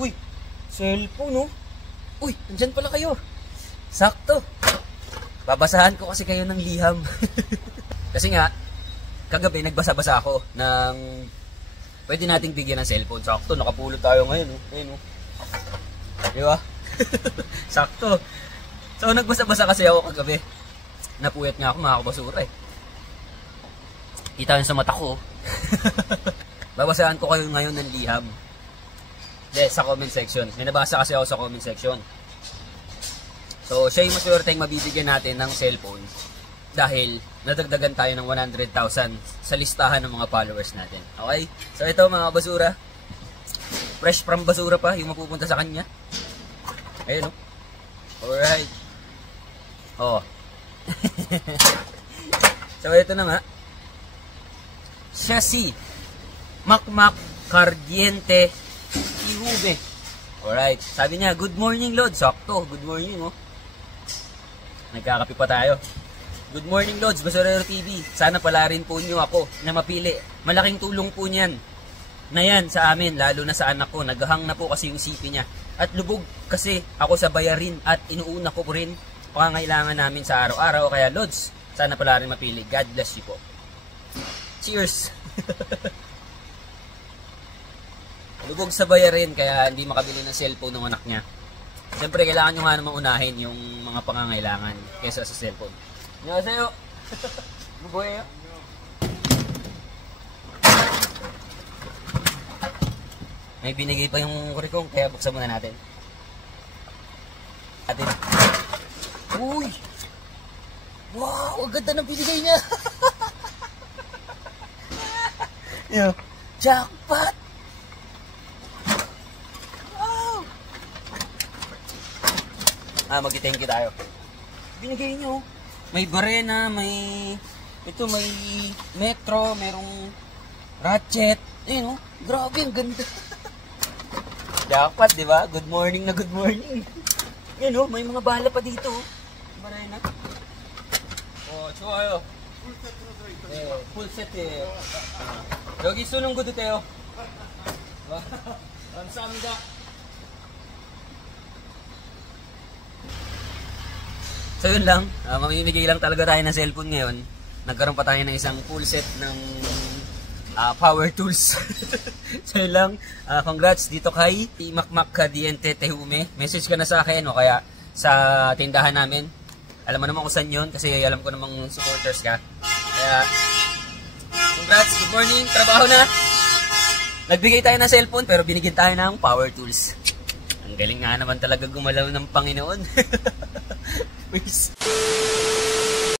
Uy, cellphone, no? Uy, nandyan pala kayo. Sakto. Babasahan ko kasi kayo ng liham. Kasi nga, kagabi nagbasa-basa ako ng pwede nating bigyan ng cellphone. Sakto, nakapulot tayo ngayon. Ayun, di ba? Sakto. So, nagbasa-basa kasi ako kagabi. Napuyat nga ako, mga kabasura eh. Kita yun sa mata ko. Babasahan ko kayo ngayon ng liham. Sa comment section. May nabasa kasi ako sa comment section. So, siya yung maswerteng mabibigyan natin ng cellphone dahil nadagdagan tayo ng 100,000 sa listahan ng mga followers natin. Okay? So, ito mga basura. Fresh from basura pa yung mapupunta sa kanya. Ayun, no? Alright. Oh. So, ito na nga. Siya si Makmak Cardiente Ihube. Alright. Sabi niya, good morning, Lord. Sakto. Good morning, oh. Nagkakape pa tayo. Good morning, Lods. Basurero TV. Sana pala rin po niyo ako na mapili. Malaking tulong po niyan na yan sa amin, lalo na sa anak ko. Naghahang na po kasi yung CP niya. At lubog kasi ako sa bayarin at inuuna ko po rin pangangailangan namin sa araw-araw. Kaya, Lods, sana pala rin mapili. God bless you po. Cheers! Lubog sa bayarin kaya hindi makabili ng cellphone ng anak niya. Siyempre, kailangan nyo nga namang unahin yung mga pangangailangan kaysa sa cellphone. Annyeonghaseyo! Bubuhay. May binigay pa yung kurikong, kaya buksan muna natin. Uy! Wow! Ang ganda ng binigay niya! Yo, jackpot! Wow! Mag-thank you tayo. Binigay niyo. May Barena, may Metro, merong Ratchet. Ayun, grabe, ang ganda. Jackpot, di ba? Good morning na good morning. Ayun, may mga bala pa dito. Barena. Oh, chuayo. Full set eh. Yogi sunong good tayo. Kamsahamnida. So yun lang, mamimigay lang talaga tayo ng cellphone ngayon. Nagkaroon pa tayo ng isang full set ng power tools. So yun lang, congrats dito kay Makmak Cardiente Ihube. Message ka na sa akin o kaya sa tindahan namin. Alam mo naman kung saan yun kasi alam ko namang supporters ka. Kaya congrats, good morning, trabaho na. Nagbigay tayo ng cellphone pero binigyan tayo ng power tools. Ang galing nga naman talaga gumalaw ng Panginoon. Peace.